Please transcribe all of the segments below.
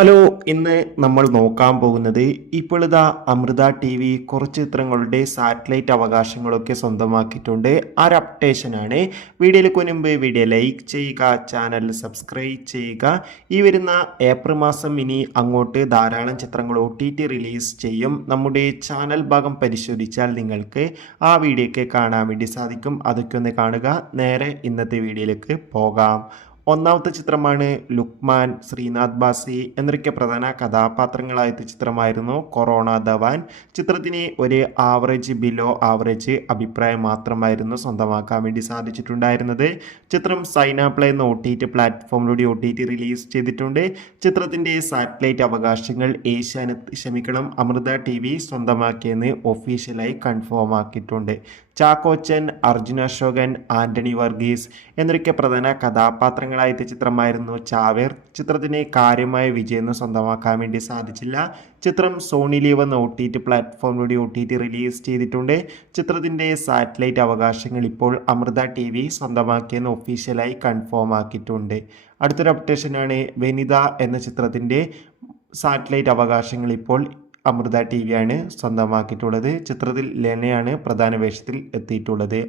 Hello, ഇന്ന് നമ്മൾ നോക്കാൻ പോകുന്നത് ഇപ്പോഴിതാ അമൃത ടി വി കുറച്ച് ചിത്രങ്ങളുടെ സാറ്റലൈറ്റ് അവകാശങ്ങളൊക്കെ സ്വന്തമാക്കിയിട്ടുണ്ട്. ആ ഒരു അപ്ഡേഷനാണ്. വീഡിയോയിലേക്ക് മുൻപ് വീഡിയോ ലൈക്ക് ചെയ്യുക, ചാനൽ സബ്സ്ക്രൈബ് ചെയ്യുക. ഈ വരുന്ന ഏപ്രിൽ മാസം ഇനി അങ്ങോട്ട് ധാരാളം ചിത്രങ്ങൾ OTT റിലീസ് ചെയ്യും. നമ്മുടെ ചാനൽ ഭാഗം പരിശോധിച്ചാൽ നിങ്ങൾക്ക് ആ വീഡിയോയ്ക്ക് കാണാൻ വേണ്ടി സാധിക്കും. അതൊക്കെ ഒന്ന് കാണുക. നേരെ ഇന്നത്തെ വീഡിയോയിലേക്ക് പോകാം. ഒന്നാമത്തെ ചിത്രമാണ് ലുക്മാൻ. ശ്രീനാഥ് ബാസി എന്നൊക്കെ പ്രധാന കഥാപാത്രങ്ങളായ ചിത്രമായിരുന്നു കൊറോണ ധവാൻ. ചിത്രത്തിന് ഒരു ആവറേജ് ബിലോ ആവറേജ് അഭിപ്രായം മാത്രമായിരുന്നു സ്വന്തമാക്കാൻ വേണ്ടി സാധിച്ചിട്ടുണ്ടായിരുന്നത്. ചിത്രം സൈന പ്ലേ എന്ന OTT പ്ലാറ്റ്ഫോമിലൂടെ OTT റിലീസ് ചെയ്തിട്ടുണ്ട്. ചിത്രത്തിൻ്റെ സാറ്റലൈറ്റ് അവകാശങ്ങൾ അമൃത TV സ്വന്തമാക്കിയെന്ന് ഒഫീഷ്യലായി കൺഫേം ആക്കിയിട്ടുണ്ട്. ചാക്കോച്ചൻ, അർജുന അശോകൻ, ആന്റണി വർഗീസ് എന്നൊക്കെ പ്രധാന കഥാപാത്രങ്ങളായ ചിത്രമായിരുന്നു ചാവേർ. ചിത്രത്തിന് കാര്യമായ വിജയം സ്വന്തമാക്കാൻ വേണ്ടി സാധിച്ചില്ല. ചിത്രം സോണി ലീവ് എന്ന OTT പ്ലാറ്റ്ഫോമിലൂടെ OTT റിലീസ് ചെയ്തിട്ടുണ്ട്. ചിത്രത്തിൻ്റെ സാറ്റലൈറ്റ് അവകാശങ്ങൾ ഇപ്പോൾ അമൃത TV സ്വന്തമാക്കിയെന്ന് ഒഫീഷ്യലായി കൺഫേം ആക്കിയിട്ടുണ്ട്. അടുത്തൊരു അപ്ഡേഷനാണ് വനിത എന്ന ചിത്രത്തിൻ്റെ സാറ്റലൈറ്റ് അവകാശങ്ങൾ ഇപ്പോൾ അമൃത TV ആണ് സ്വന്തമാക്കിയിട്ടുള്ളത്. ചിത്രത്തിൽ ലെനയാണ് പ്രധാന വേഷത്തിൽ എത്തിയിട്ടുള്ളത്.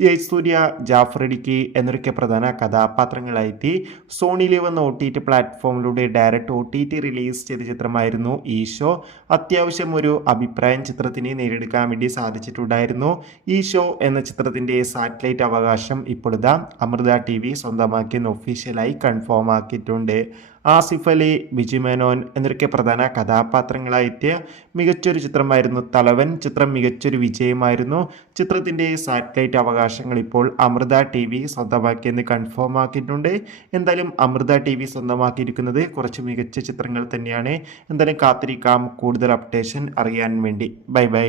ജയസൂര്യ, ജാഫർ ഇടുക്കി എന്നൊക്കെ പ്രധാന കഥാപാത്രങ്ങളായിട്ട് സോണി ലീവ് എന്ന OTT പ്ലാറ്റ്ഫോമിലൂടെ ഡയറക്റ്റ് OTT റിലീസ് ചെയ്ത ചിത്രമായിരുന്നു ഈശോ. അത്യാവശ്യം ഒരു അഭിപ്രായം ചിത്രത്തിന് നേടിയെടുക്കാൻ വേണ്ടി സാധിച്ചിട്ടുണ്ടായിരുന്നു. ഈശോ എന്ന ചിത്രത്തിൻ്റെ സാറ്റലൈറ്റ് അവകാശം ഇപ്പോഴിതാ അമൃത TV സ്വന്തമാക്കിയെന്ന് ഒഫീഷ്യലായി കൺഫേം ആക്കിയിട്ടുണ്ട്. ആസിഫ് അലി, ബിജു മേനോൻ എന്നൊക്കെ പ്രധാന കഥാപാത്രങ്ങളായിട്ട് മികച്ചൊരു ചിത്രമായിരുന്നു തലവൻ. ചിത്രം മികച്ചൊരു വിജയമായിരുന്നു. ചിത്രത്തിൻ്റെ സാറ്റലൈറ്റ് അവകാശങ്ങൾ ഇപ്പോൾ അമൃത TV സ്വന്തമാക്കിയെന്ന് കൺഫേം ആക്കിയിട്ടുണ്ട്. എന്തായാലും അമൃത TV സ്വന്തമാക്കിയിരിക്കുന്നത് കുറച്ച് മികച്ച ചിത്രങ്ങൾ തന്നെയാണ്. എന്തായാലും കാത്തിരിക്കാം കൂടുതൽ അപ്ഡേഷൻ അറിയാൻ വേണ്ടി. Bye bye.